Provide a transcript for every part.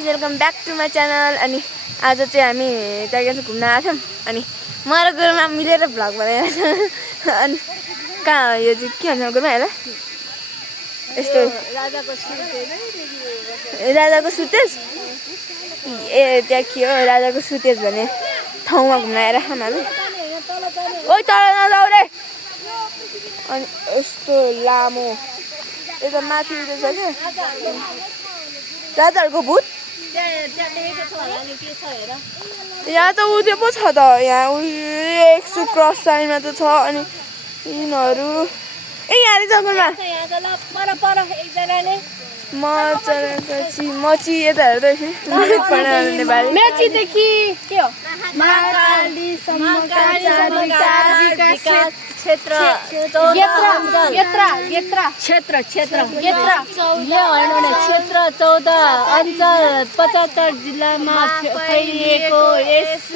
Guys welcome back to my channel. अनि आज चाहिँ हामी त्यहाँ घुम्न आएको थियौँ। अनि म र गुरुमा मिलेर भ्लग बनाएको छ। अनि कहाँ हो यो चाहिँ के भन्छ गुरुमा हेर यस्तो राजाको सुतेज ए त्यहाँ के हो राजाको सुतेज भन्ने ठाउँमा घुम्न आएर हामी ओइ तल नजाऊ रे। अनि यस्तो लामो यता माथि रहेछ क्या राजाहरूको भूत। यहाँ त उयो पो छ त यहाँ उयो 100 क्रस साइनमा त छ। अनि यिनीहरू ए यहाँ रहेछ गुरुमा मची यता हेर्दैछु मेचीदेखि के हो क्षेत्र क्षेत्र 14 अञ्चल 75 जिल्लामा फैलिएको यस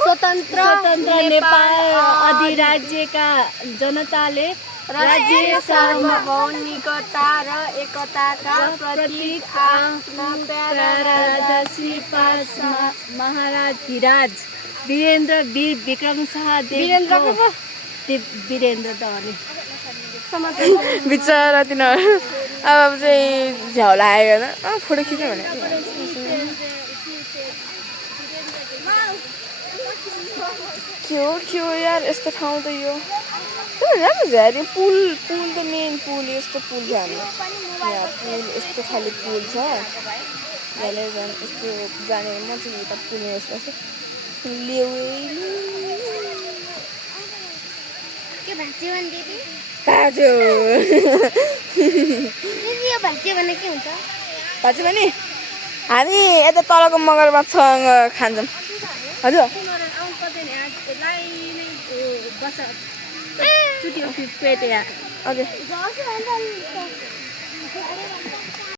स्वतन्त्र नेपाल अधिराज्यका जनताले राज्य सार्वभौमिकता र एकताका प्रतीक आफ्ना प्यारा राजा श्री 5 महाराज धिराज वीरेन्द्र वीर विक्रम शाहदेव वीरेन्द्र त बिचरा तिनीहरू अब चाहिँ झ्याउला आयो होइन फोटो खिच्यो भने के हो यार यस्तो ठाउँ त यो राम्रो छ यार। पुल त मेन पुल यस्तो पुल छ हाम्रो यहाँ पुल यस्तो खाले पुल छ यहाँले झन् यस्तो जाने म चाहिँ यता पुल यस्तो भाँच्यो भने हामी यता तलको मगरमाछसँग खान्छौँ। हजुर हजुर